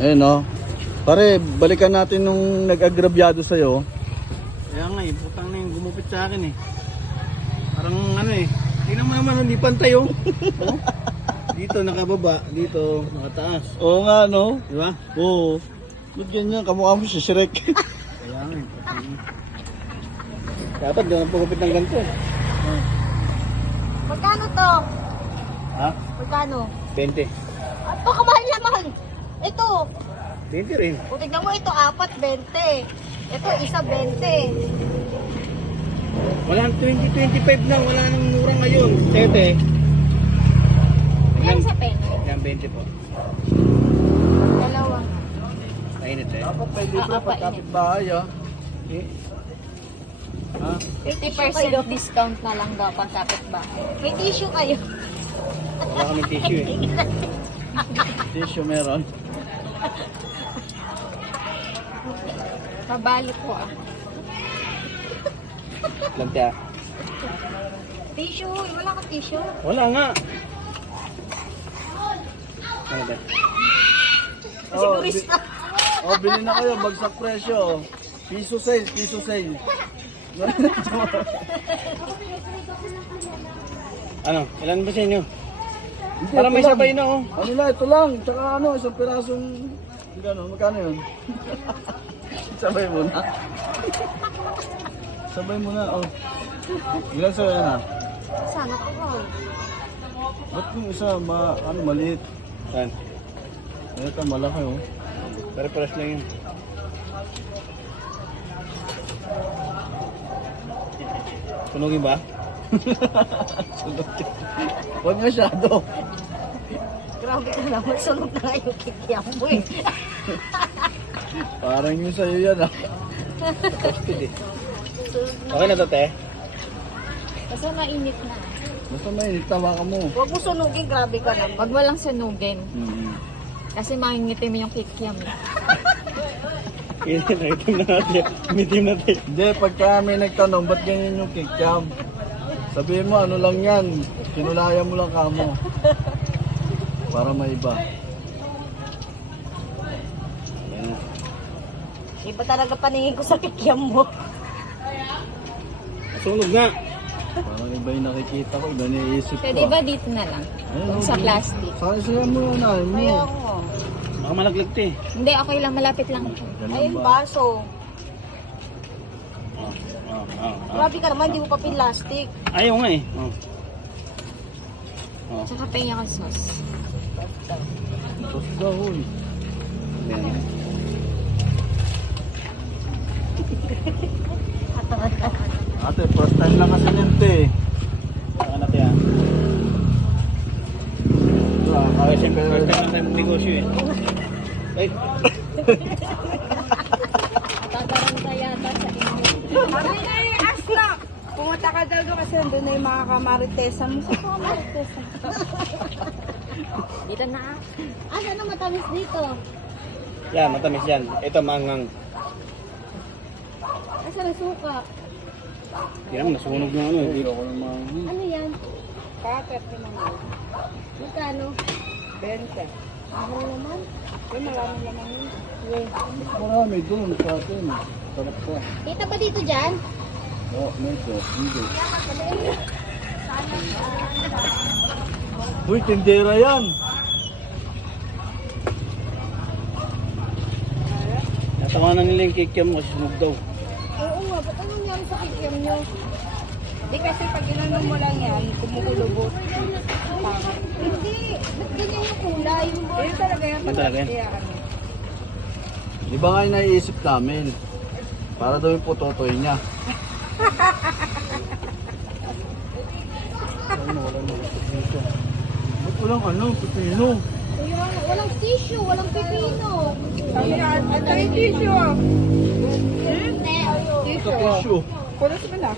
Ayun no. Pare, balikan natin nung nag-agrabyado sa'yo. Kaya nga eh, putang na yung gumupit sa akin eh. Parang ano eh. Tingnan mo naman, hindi pantay oh. Oh? Dito nakababa, dito nakataas. Oo nga no. Di ba? Oo. Ba't ganyan? Kamukha mo si Shrek. Kaya nga eh. Dapat doon ang pagupit ng ganito. Magkano to? Ha? Magkano? 20. At pakamahal naman. Ito. 20 rin. Kung tignan mo ito, 4, 20. Ito, isa 20. Wala nang 20-25 lang, wala nang mura ngayon. 7. Yan sa pen. Yan 20 po. Dalawa. Mainit eh. Dapat may libre pagkapit bahay ah. Eh, Ha? 50% discount na lang daw pang kapitbahay. May tissue kayo. wala kami tissue eh. Tissue meron. Pabalik ko ah. Lagta. Tissue, wala kang tissue. Wala nga. Ano ba? Sigurista. Bili na kayo, bagsak presyo. Piso sale, piso sale. Ano? Ilan ba sa inyo? Hindi, Para ito may lang. sabay na oh. Ano lang, ito lang. Tsaka ano, isang pirasong... Magkano yun? Sabay mo na. Sabay mo na, oh. Ilan sa'yo na? Sana ko ba? Ba't yung isa, maliit? Saan? Ito, malaki, oh. Pare-paras lang yun. Sunugin ba? Huwag masyado. Grabe ka naman, sunog na nga yung kikiam mo eh. Parang yung sa'yo yan, ah. Toasted eh. Okay na to, te? Kasi mainit na. Basta mainit, tawa ka mo. Huwag mo sunugin, grabe ka naman. Wag mo lang sunugin. Hmm. Kasi makingiti mo yung kikiam. Itim na natin. Itim natin. Hindi, pagka may nagtanong, ba't ganyan yung kikiam? Sabihin mo, ano lang yan. Kinulayan mo lang kamo. Para may iba. Yan. Iba talaga paningin ko sa kikiam mo. Sunog nga. Parang iba yung nakikita ko, iba niisip ko. Pwede ba dito na lang? Ayun, Sa oh, plastic. Saya mo yun, ay mo. Ayaw mo. Baka malaglag te. Hindi, okay lang. Malapit lang. Ganun Ayun, ba? baso. Grabe ka naman, di mo pa pinlastic. Ayaw nga eh. Oh. Oh. Tsaka penya ka sauce. Tapos daw, uy. Yan. Ate, first time lang kasi yun, te. Saka na te ah. Okay, siyempre first time na tayo negosyo eh. Ay, Tataranta yata sa inyo. Ano na yung asla? Pumunta ka daw doon kasi nandun na yung mga kamaritesan mo. Sa kamaritesan? Dito na. Ah, saan ang matamis dito? yan, matamis yan. Ito mangang. Ah, saan ang suka? Yan ang nasunog ng ano. Hindi ako naman. Ano yan? Kapit mo naman. Magkano? 20. Mahal naman. Yung maraming naman yun. Mas marami doon sa atin. Sarap pa. Kita ba dito dyan? Oo, medyo. Hindi. Uy, tindera yan. Natawanan nila yung kikiam mo kasi sunog daw. Oo nga, ba't ano nangyari sa kikiam nyo? Di kasi pag inanom mo lang yan, kumukulubot. Hindi. Ba't ganyan yung kulay? Yun talaga yan. Yun talaga yan. Kaya ano. Di ba nga yung naiisip namin? Para daw yung putotoy niya. Ba't walang ano, pipino? Kuya, walang tissue, walang pipino. Ayan, ito yung tissue. Hindi. Ito tissue. Kulas mo na.